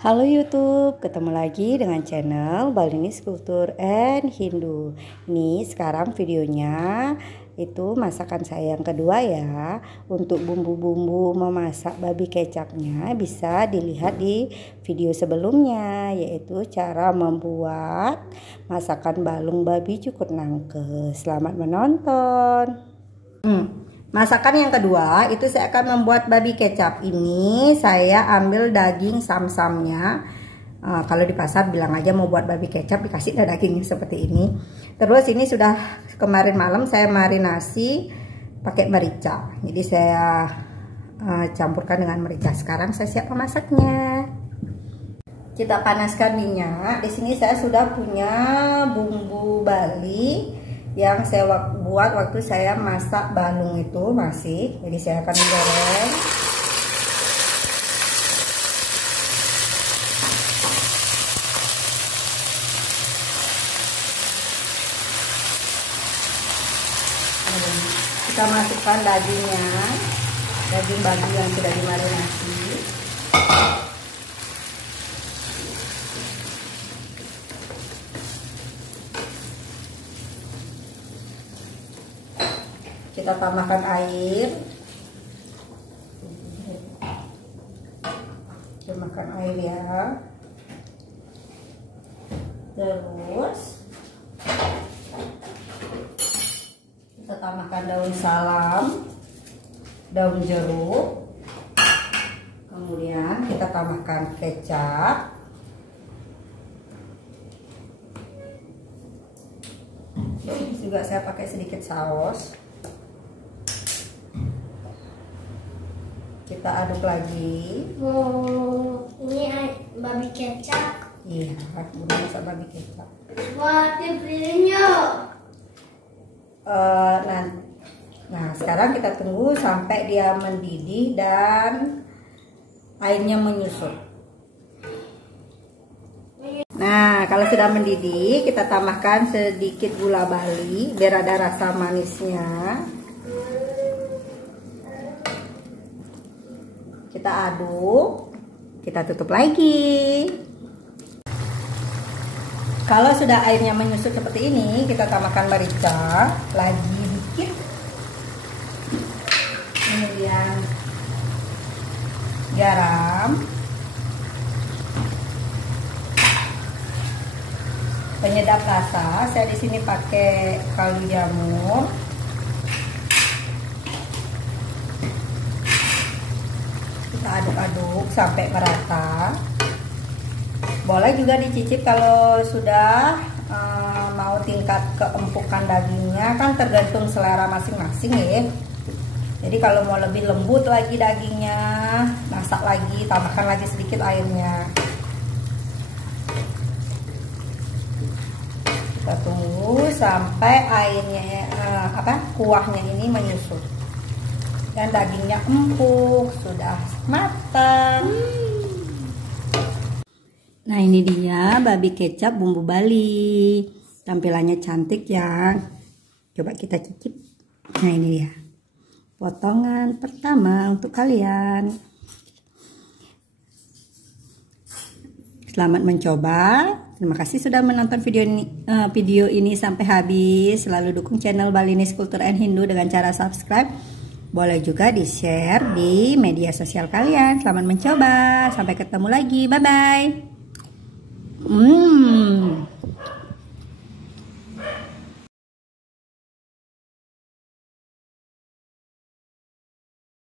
Halo YouTube, ketemu lagi dengan channel Balinese Culture and Hindu. Ini sekarang videonya itu masakan saya yang kedua ya. Untuk bumbu-bumbu memasak babi kecapnya bisa dilihat di video sebelumnya, yaitu cara membuat masakan balung babi cukur nangke. Selamat menonton. Masakan yang kedua itu saya akan membuat babi kecap. Ini saya ambil daging samsamnya. Kalau di pasar bilang aja mau buat babi kecap, dikasih dagingnya seperti ini. Terus ini sudah kemarin malam saya marinasi pakai merica. Jadi saya campurkan dengan merica. Sekarang saya siap memasaknya. Kita panaskan minyak. Di sini saya sudah punya bumbu Bali yang saya buat waktu saya masak balung itu masih. Jadi saya akan goreng. Kita masukkan dagingnya, daging babi yang sudah dimarinasi. Kita tambahkan air, tambahkan air ya. Terus kita tambahkan daun salam, daun jeruk, kemudian kita tambahkan kecap. Ini juga saya pakai sedikit saus. Kita aduk lagi. Ini babi kecap. Iya, udah masak babi kecap. Buat videonya. Nah, sekarang kita tunggu sampai dia mendidih dan airnya menyusut. Nah, kalau sudah mendidih, kita tambahkan sedikit gula Bali biar ada rasa manisnya. Kita aduk, kita tutup lagi. Kalau sudah airnya menyusut seperti ini, kita tambahkan merica lagi dikit. Kemudian garam, penyedap rasa. Saya di sini pakai kaldu jamur. Aduk-aduk sampai merata. Boleh juga dicicip kalau sudah mau tingkat keempukan dagingnya, kan tergantung selera masing-masing ya. Jadi kalau mau lebih lembut lagi dagingnya, masak lagi, tambahkan lagi sedikit airnya. Kita tunggu sampai airnya kuahnya ini menyusut dan dagingnya empuk, sudah matang. Nah, ini dia babi kecap bumbu Bali. Tampilannya cantik ya. Coba kita cicip. Nah, ini dia potongan pertama untuk kalian. Selamat mencoba. Terima kasih sudah menonton video ini sampai habis. Selalu dukung channel Balinese Culture and Hindu dengan cara subscribe. Boleh juga di-share di media sosial kalian. Selamat mencoba. Sampai ketemu lagi. Bye-bye.